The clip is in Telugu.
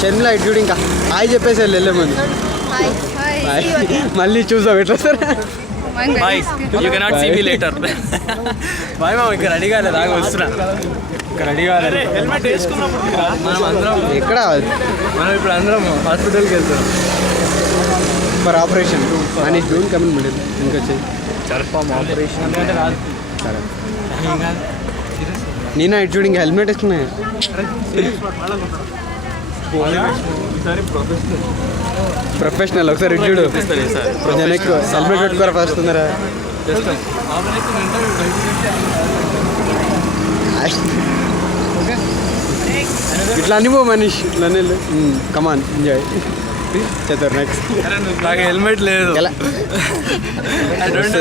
షర్మిల ఇటు చూడు ఇంకా హాయ్ చెప్పేసి వెళ్ళేమని మళ్ళీ చూసాం ఎట్లా sir bye you cannot see me later bye మా ఇక్కడ రెడీ కాలేదు దాకా వస్తున్నా ఇక్కడ రెడీ కాలేదు హెల్మెట్ వేసుకున్నప్పుడు మనం అందరం ఎక్కడ మనం ఇప్పుడు అందరం హాస్పిటల్కి వెళ్తున్నాం ఫర్ ఆపరేషన్ అని జూన్ కమింగ్ మిడిల్ ఇంకొచ్చేది చర్ఫామ్ ఆపరేషన్ అంటే రాదు సరే నేను ఇటు చూడు ఇంకా హెల్మెట్ వేసుకున్నా ప్రొఫెషనల్ ఒకసారి ఇటు చూడు హెల్మెట్ పెట్టుకోరా ఫస్ట్ ఉందరా ఇట్లా అనిపో మనీష్ ఇట్లా కమాన్ ఎంజాయ్ చేద్దాం నెక్స్ట్ నాకు హెల్మెట్ లేదు హెల్మెట్